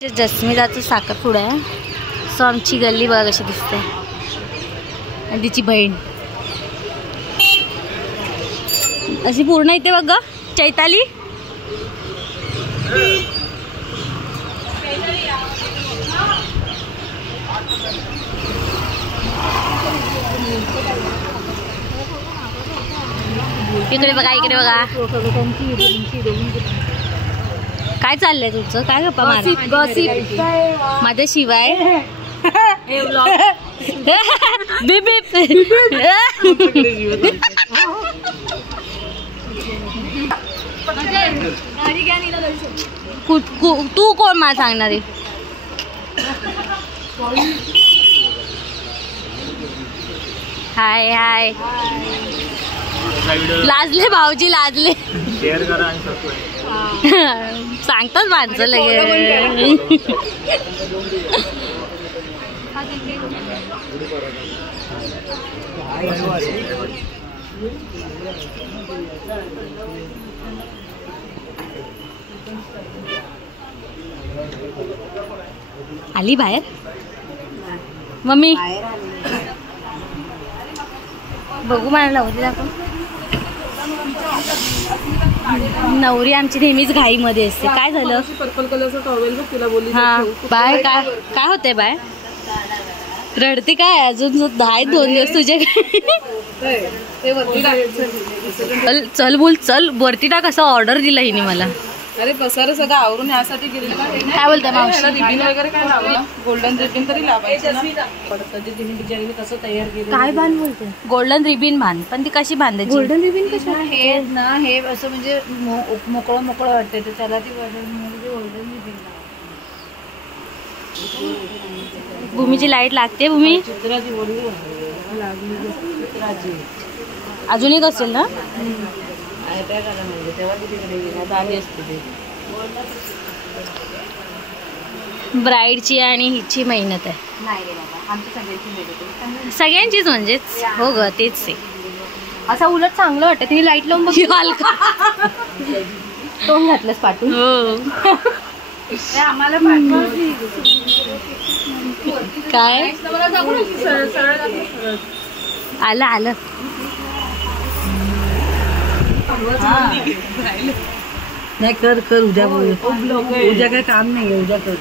जस्मिताचं साखरपुडा आहे. सो आमची गल्ली बघा कशी दिसते आणि तिची बहीण अशी पूर्ण इथे बघ चैताली. इकडे बघा इकडे बघा काय चाललंय तुझं. काय गप्पा मार माझ्या शिवाय तू कोण मला सांगणार आहे. हाय हाय लाजले भाऊजी लाजले. सांगतात माणसं लगे. आली बाहेर मम्मी. बघू मला नवरी दाखव. नवरी आमची नेहमीच घाईमध्ये असते. काय झालं. पर्पल कलरचा टॉवेल बघ तिला बोलली. हा बाय काय काय होते बाय रडते काय. अजून 2 दिवस तुझे. चल बोल चल वरती टाक असं ऑर्डर दिला हिने मला. अरे पसार सगळं आवरून यासाठी गेलेलं. काय बोलते मावशी. रिबिन वगैरे काय लावलं. गोल्डन रिबिन तरी लावायचं तिने बिचारीने कसं तयार केलं. काय बांध बोलते. गोल्डन रिबिन बांध. पण ती कशी बांधायची. गोल्डन रिबिन कशी हे ना हे असं म्हणजे मोकळं मोकळं वाटतंय तर त्याला ती गोल्डन रिबिन. भूमीची लाईट लागते. भूमी चित्राची बोलली लागली चित्राची अजून एक असेल ना. ब्राईडची आणि हिची मेहनत आहे. सगळ्यांचीच म्हणजे हो ग तेच आहे. असं उलट चांगलं वाटतं. तिने लाईट लावून बघ. तोंड घातलंस पाठवून. हो आम्हाला काय आलं आलं. नाही कर कर उद्या उद्या काय काम नाही आहे. उद्या कर.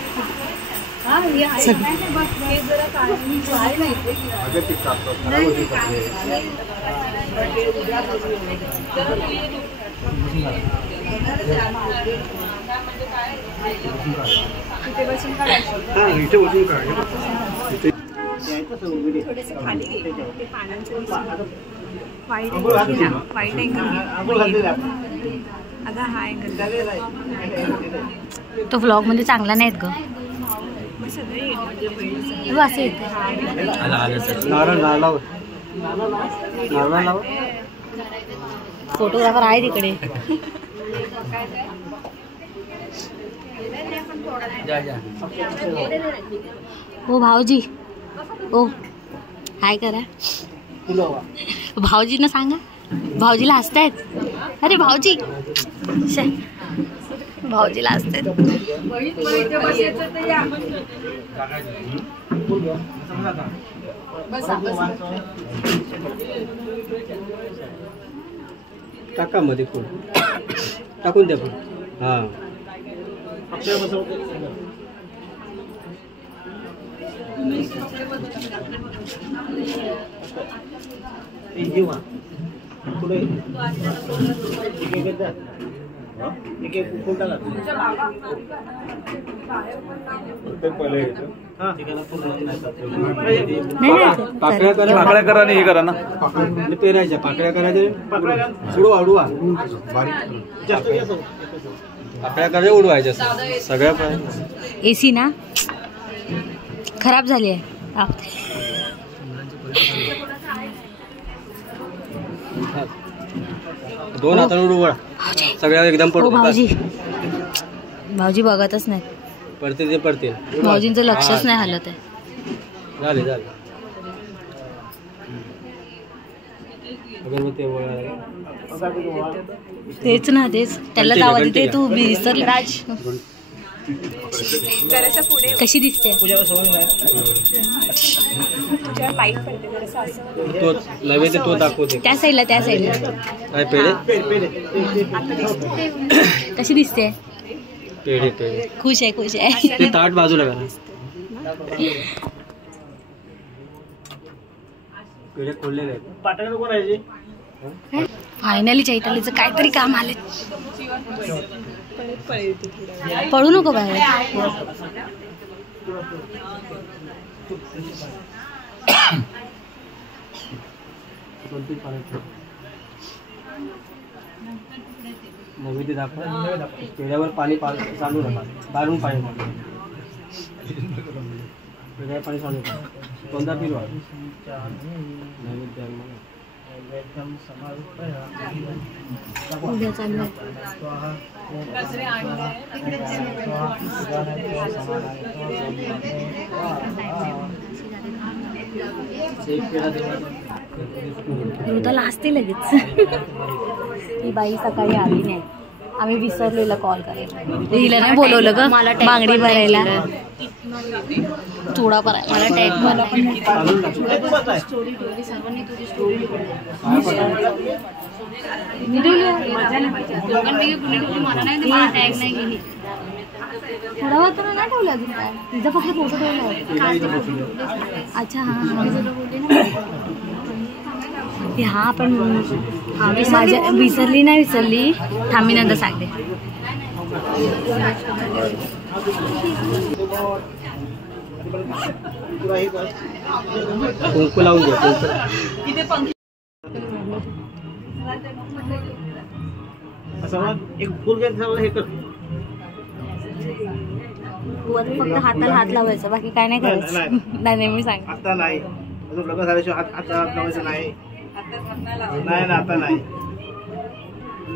तो व्लॉग मध्ये चांगला नाहीत ग. असं येते. फोटोग्राफर आहे तिकडे. हो भाऊजी ओ हाय करा. भाऊजींना सांगा. भाऊजीला हसतायत. अरे भाऊजी भाऊजीला हसतायत. टाका मध्ये फूल टाकून द्या. हा पाकळ्या करा आणि हे करा ना. पेरायच्या पाकळ्या करायच्या. उडवा उडवा पाकळ्या करायच्या उडवायच्या सगळ्या. एसी ना खराब झाली आहे. दोन हाताने उडवा सगळ्या एकदम पडतो. भाऊजी भाऊजी बघतच नाही. पडते ते पडते. भाऊजींचं लक्षच नाही हलत आहे. झाले झाले. अगरबत्ती तेच ना तेच त्याला आवाज येते. तू विसरला राज. कशी दिसते? तो नैवेद्य तो दाखवते. त्या साईडला काय पेढे? कशी दिसते? पेढे खुश आहे ते ताट बाजूला करा. पेढे खोललेले आहेत. फायनली चैतालीचं काहीतरी काम आले. पडू नको बाहेर. नैवेद्य दाखवा. पेढ्यावर पाणी चालू नका. बाहेरून पाणी पेढ्यावर पाणी चालू नका. कोणता फिरवा नैवेद्य उद्या चाललंय. ऋताला असते लगेच. ही बाई सकाळी आली नाही. आम्ही विसरलेला कॉल करायला. हिला नाही बोलवलं ग मला बांगडी भरायला. चुडा भरायला मला टॅग मला पण थोडा होता नाही ठेवला अजून काय. तिचा फक्त फोटो ठेवला. अच्छा हा पण माझ्या विसरली नाही विसरली. थांबी नंतर सांगते. कुंकू लावून घ्या. एक फुल हे कर. फक्त हाताला हात लावायचा बाकी काय नाही करायचं. नाही मी सांग. आता नाही अजून लग्न झाल्याशिवाय आता लावायचं नाही. नाही ना आता नाही.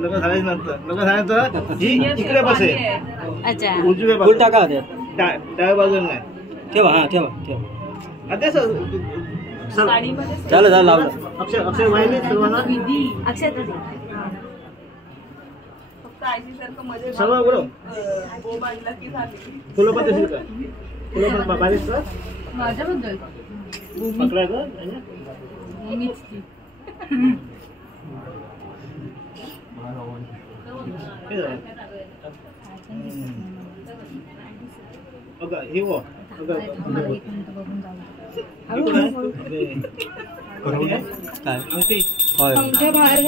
लग्न झाल्यानंतर ही इकडे बसेल. अच्छा उजव्या फुल टाका. डाव्या बाजूला नाही. ठेवा. ठेवा. आता झालं लावलं. अक्षय वाहिले सर्वांना अक्षय सर्व बरोबर. फुलं पण तशी काय फुलं पण बारीक कर. माझ्याबद्दल पकडायचं हे हो बाहेर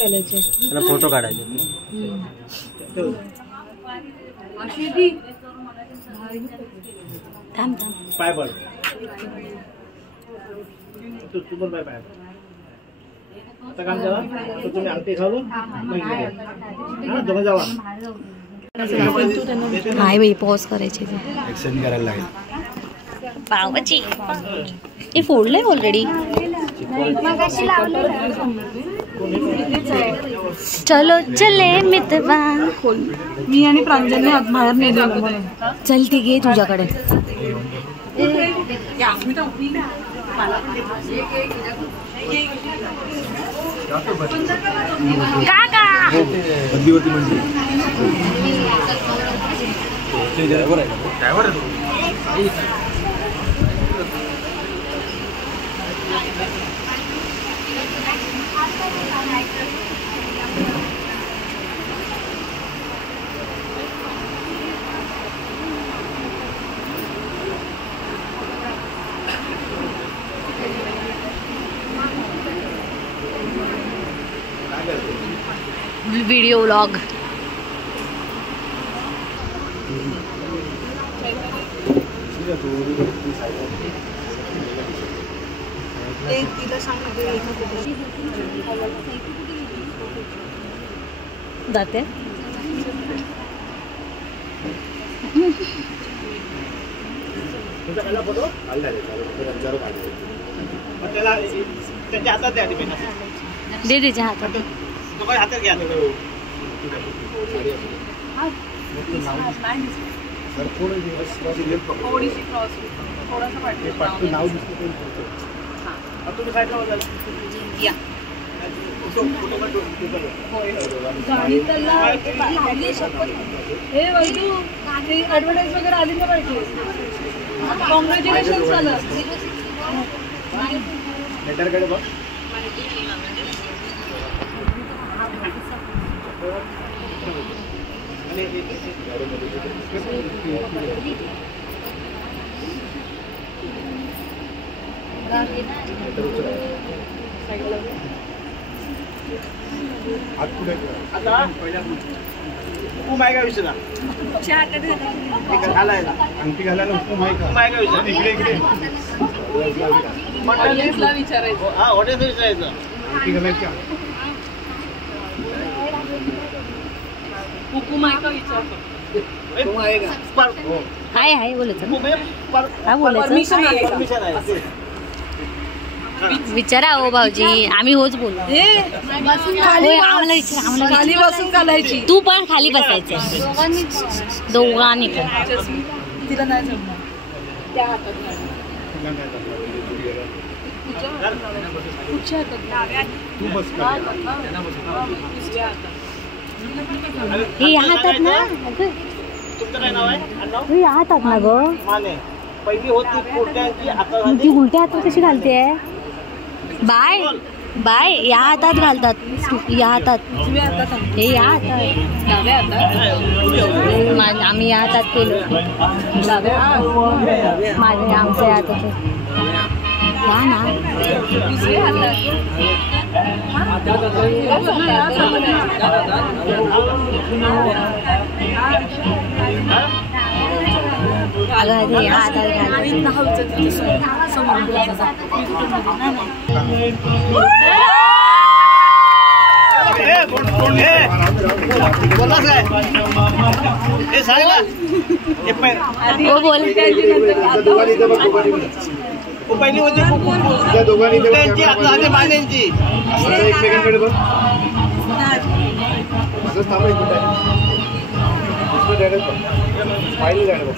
घालायचे. त्याला फोटो काढायचे. थांब पाय पड. तू पण पाय पाय. आता काम करा. तुम्ही अंगठी घालून दोघं जावा. हाय बाई पॉज करायची. एक्सचेंज करायला लागेल. पावाची हे फोडलंय ऑलरेडी. चलो चले मितवा. मी आणि प्रांजलने बाहेर नेलेलं मला. चल ती घे तुझ्याकडे. काका मध्यवर्ती म्हणजे व्हिडिओ व्लॉग. जाते त्याच्या हातात द्या. दे त्याच्या हातात. हातात घ्या. तुम्ही साईडला ऍडव्हर्टाईज वगैरे आली ना पाहिजे. कॉंग्रॅच्युलेशन झालं. लेटरकडे बघ. आता हुकूम आहे का विषय ना? घालायला अंगठी घालायला हुकूम आहे का विषय? इकडे इकडे ऑडियन्सला विचारायचं. हा ऑडियन्स विचारायचं अंगठी घालायची. हुकूम आहे का विचारतो. काय आहे बोलायचं? काय बोलायचं? परमिशन आहे का? परमिशन आहे. विचारा हो भाऊजी, आम्ही होच बोलू. खाली खाली बसून घालायची. तू पण खाली बसायचं दोघांनी पण. तिला नाही जमणार. त्या हातात हे या हातात ना. तुमचं काय नाव आहे? आडनाव? हे या हातात ना ग. माने. पहिली होती कोट्यांची हातात. ती उलट्या हातात कशी घालते? बाय बाय या हातात घालतात. या हातात. हे या हातात. डाव्या हातात. आम्ही या हातात केलं. माझ्या आमच्या हातात या ना. दुसऱ्या हातात. अगं या हातात बोल. पहिली होती कोट्यांची आता मान्यांची. एकमेकांकडे बघ. असंच थांबा एक मिनिट. पाहिलं जायला बघ.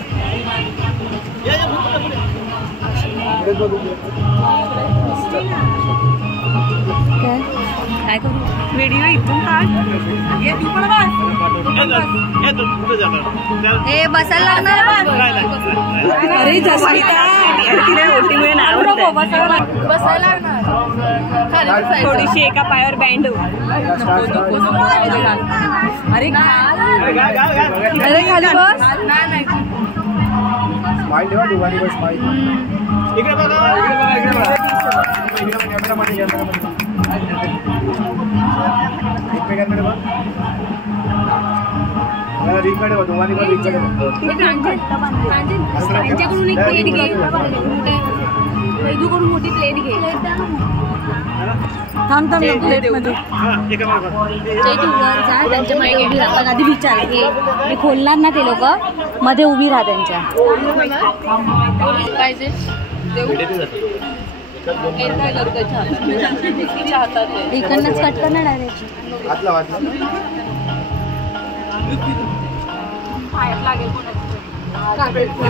काय करू? व्हिडिओ इथून काढ. हे बसायला लागणार. अरे बसायला थोडीशी एका पायावर बँड. अरे खाली बस. नाही स्माईल ठेवा दोघांनी बस. स्माईल इकडे बघा. एकमेकांकडे बघ. रिंगकडे बघ. दोघांनी बघ. रिंगकडे त्यांच्याकडून एक प्लेट घे. वैदूकडून मोठी प्लेट घे. थांब प्लेट मध्ये. तू वर जा. त्यांच्या मध्ये उभी राहा. पण आधी विचार हे खोलणार ना ते लोक. मध्ये उभी राहा त्यांच्या. पाहिजे इकडनंच कट कर ना डायरेक्ट. वाचला वाचला.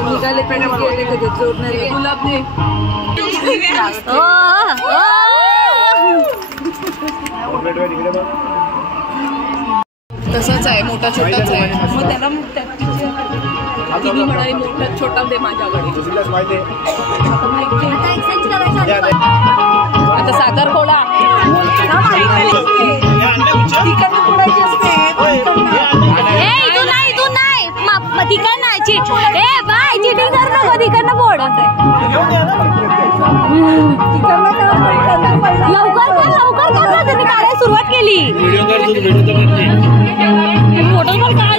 निघाले गेले जोडणारे गुलाबने. तसंच आहे. मोठा छोटाच आहे. मग त्याला तिने म्हणाली मोठा छोटा दे माझ्याकडे. आता साखर खोला. तिकडनं फोडायची असते. इथून नाही तिकडनं. ए बाय चिटिंग कर नको. तिकडनं फोड. लवकर कर. त्यांनी काढायला सुरुवात केली. फोटो पण काढा.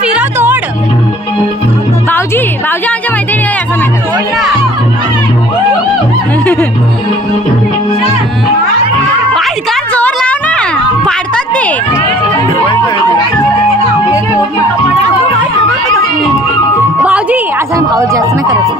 फिरव तोड. भाऊजी आमच्या मैत्रिणी असं नाही का जोर लाव ना. पाडतात ते. भाऊजी असं नाही करायचं.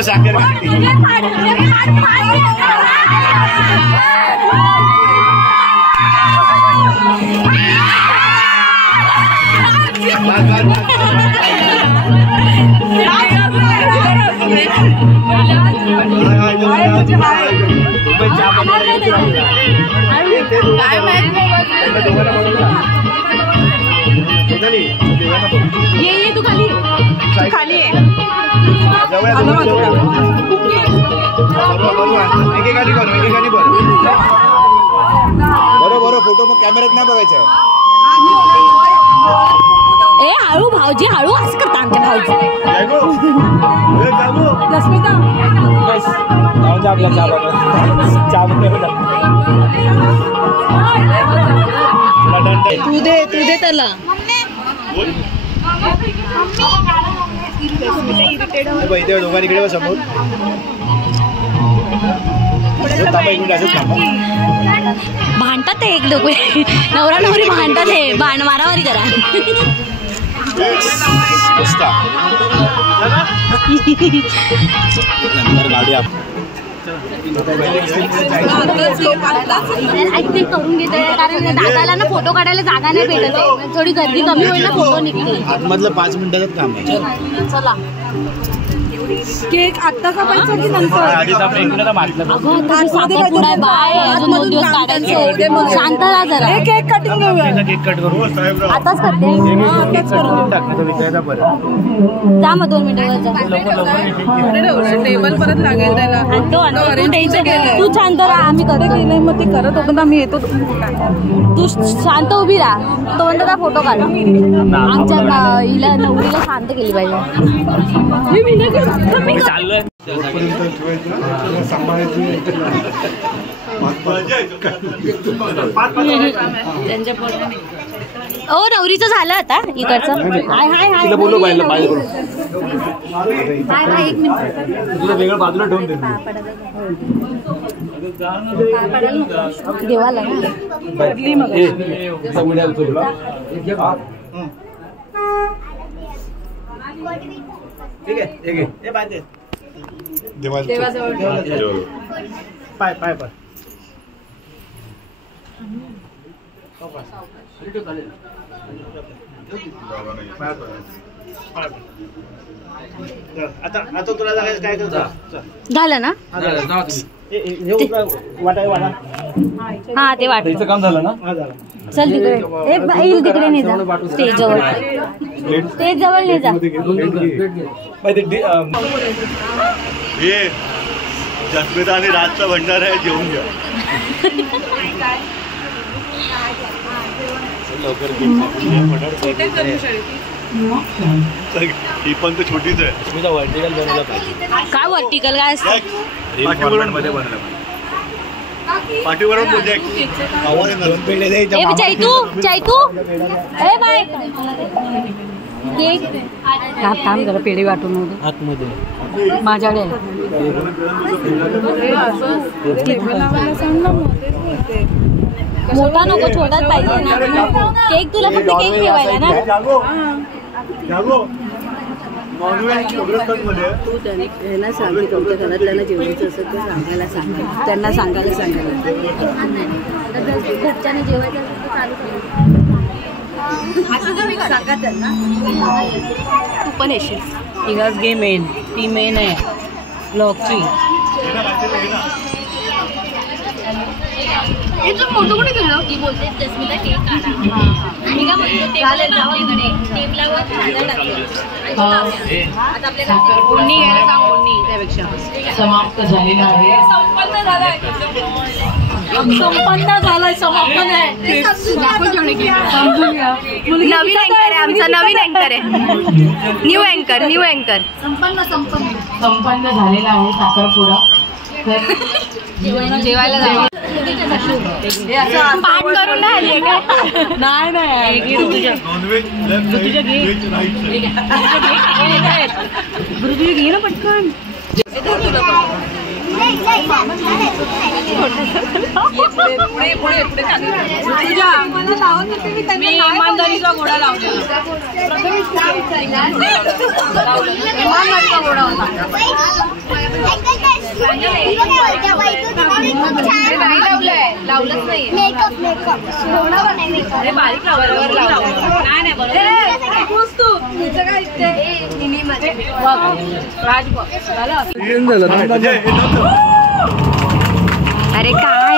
तो साखर ये तू खाली खाली आहे बरोबर फोटो मग कॅमेऱ्यात नाही बघायचा. ए हळू भाऊजी हळू असं करता आमच्या भाऊजी. तू दे त्याला. इथे दोघांकडे समोर भांडतात एक दोघे नवरा नवरी भांडतात हे मारामारी करा. गाडी ऍक्टिंग करून घेते कारण दादाला ना फोटो काढायला जागा नाही भेटत आहे. थोडी गर्दी कमी होईल ना फोटो निघते. आतमधलं 5 मिनिटाचं काम आहे. चला केक आत्ताचा पैसा की नंतर शांत राहा जरा. केक कटिंग केक कट करू आताच करते जा मग 2 मिनिटं टेबल परत लागेल त्याला. तू शांत राहा आम्ही करतो. मग ते करत होतो आम्ही येतो. तू शांत उभी राहा तोपर्यंत का फोटो काढ. आमच्या हिला नवरीला शांत केली पाहिजे. ओ नवरीचं झालं आता इकडचं. हाय हाय हाय हाय एक मिनिट वेगळं बाजूला ठेवून दे. देवाला ना ठीक आहे पाय पाय पाय आता तुला जागायचं काय करतो. झालं ना. हा ते वाटतं काम झालं ना. चल तिकडे येईल तिकडे नाही जा. स्टेज जवळ नाही जा. हे जस्मिता आणि राजचा भंडार आहे जेवून घ्या. ही पण तर छोटीच आहे. वर्टिकल बनवलं पाहिजे. काय वर्टिकल काय असतं. पाठीवरून प्रोजेक्ट चायतू ए बाय केक थांब जरा पेढे वाटून आतमध्ये माझ्याकडे मोठा नको छोटाच पाहिजे ना. केक तुला फक्त केक ठेवायला ना. तू त्यांना सांगितलं तुमच्या घरातल्यांना जेवायचं असेल तर सांगायला त्यांना सांगायला घरच्याने जेवायचं असेल तर सांगा त्यांना. तू पण येशील. तिघाच गे मेन ती मेन आहे ब्लॉगची. फोटो कुठे गेलो की बोलते जस्मिता केक काढा. मी काय बोलतो टेबलावर आता आपल्या कोणी घ्यायला सांग कोणी त्यापेक्षा. समाप्त झालेला आहे. संपन्न झालाय समाप्त नाही. नवीन अँकर आहे आमचा. नवीन अँकर आहे. न्यू अँकर संपन्न झालेला आहे साखरपुडा. जेवायला जाऊ. पाठ करून नाही नाही घे ना पटकन. मी इमानदारीचा घोडा लावलेला. इमानदारीचा घोडा होता. लावलंच नाही बारीक अरे काय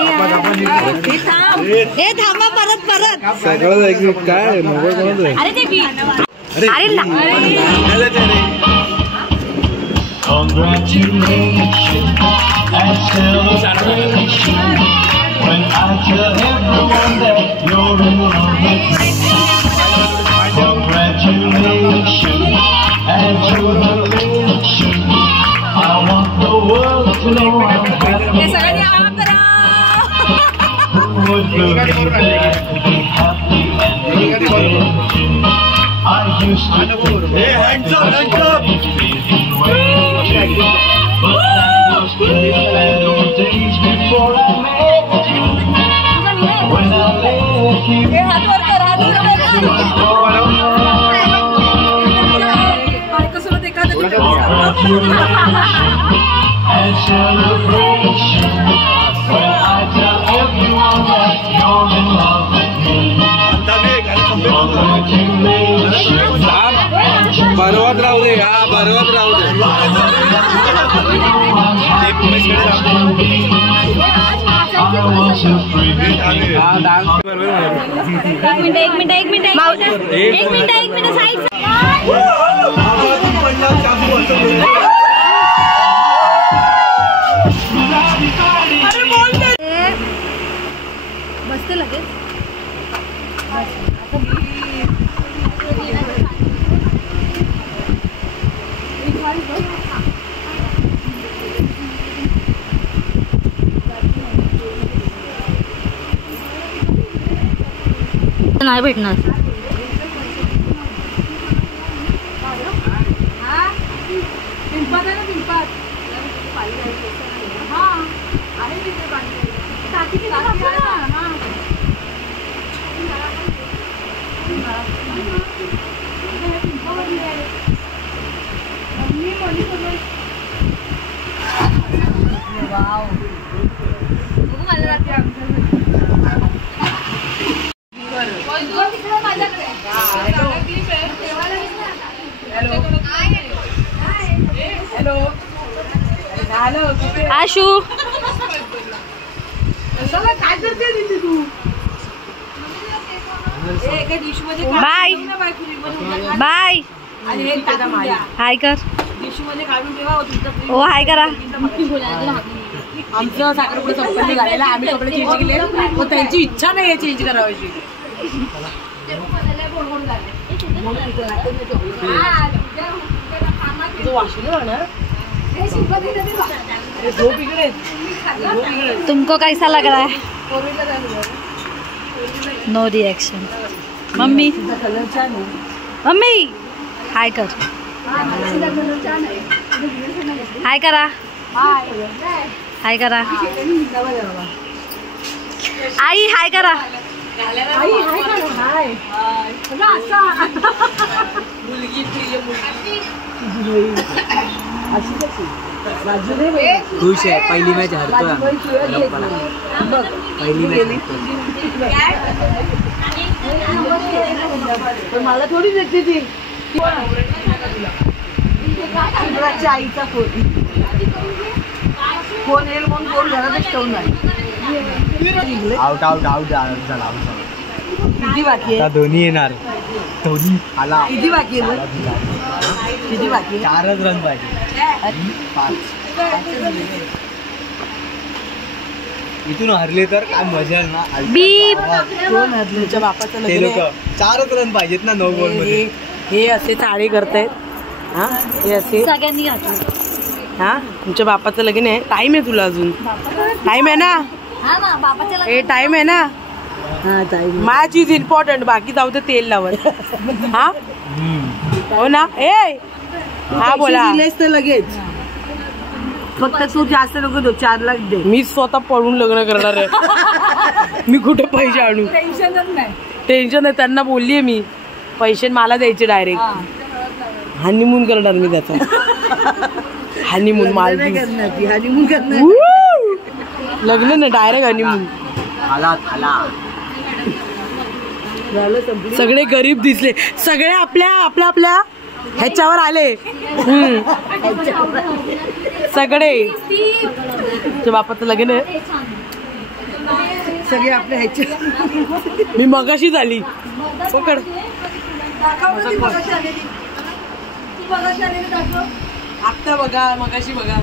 हे थांबा परत सगळं काय अरे ते अरे Congratulations and celebration when I tell everyone that you're in love with me. Congratulations and jubilation. I want the world to know I'm happy. Who would believe that to be happy and live together? I used to think that hands up. But that was good and those days before I met you. When I left you, and celebration when I tell everyone that you're in love with me. Congratulations. बरोबर राहू दे हा बरोबर राहू दे एक minute side बसते लगेच नाही भेटणार आशू काय करते तू बाय बाय हाय कर ओ हाय करा आमचं साखरपुडा संपन्न झालेला आम्ही कपडे चेंज केले पण त्यांची इच्छा नाही चेंज करावायची तुमको कैसा लग रहा है नो रिएक्शन मम्मी मम्मी हाय कर हाय करा हाय करा आई हाय करा खुश आहे पहिली मॅच हरतो पहिली मला थोडी देते ती आईचा फोन येईल म्हणून फोन घरातच ठेवून नाही आउट आउट आउट झाला किती बाकी आहे धोनी येणार धोनी आला किती बाकी आहे किती बाकी आहे 4च रन पाहिजे 5 इथून हरले तर काय मजा ना बीप कोण तुमच्या बापाचं ते लोक 4च रन पाहिजेत ना 9 बॉल मध्ये हे असे चाळे करतायत हा हे असे सगळ्यांनी घातलं हा तुमच्या बापाचं लगीन आहे टाइम आहे तुला अजून टाइम आहे ना हा ना बापाच्या हे टाइम आहे ना हा टाइम मॅच इज इम्पॉर्टंट बाकी जाऊ दे तेल लावत हा हो ना ए हा बोला लगेच फक्त तू जास्त नको दो 4 लाख दे मी स्वतः पळून लग्न करणार आहे मी कुठे पैसे आणू टेन्शन नाही त्यांना बोललीये मी पैसे मला द्यायचे डायरेक्ट हनीमून करणार मी त्याचा हनीमून मालदीव हनीमून करणार लग्न ना डायरेक्ट हनीमून. सगळे गरीब दिसले, सगळे आपल्या आपल्या आपल्या ह्याच्यावर आले. सगळे बापाचं लग्न आहे. सगळे आपल्या ह्याच्या मी मगाशी झाली पकड. आत्ता बघा मगाशी बघा.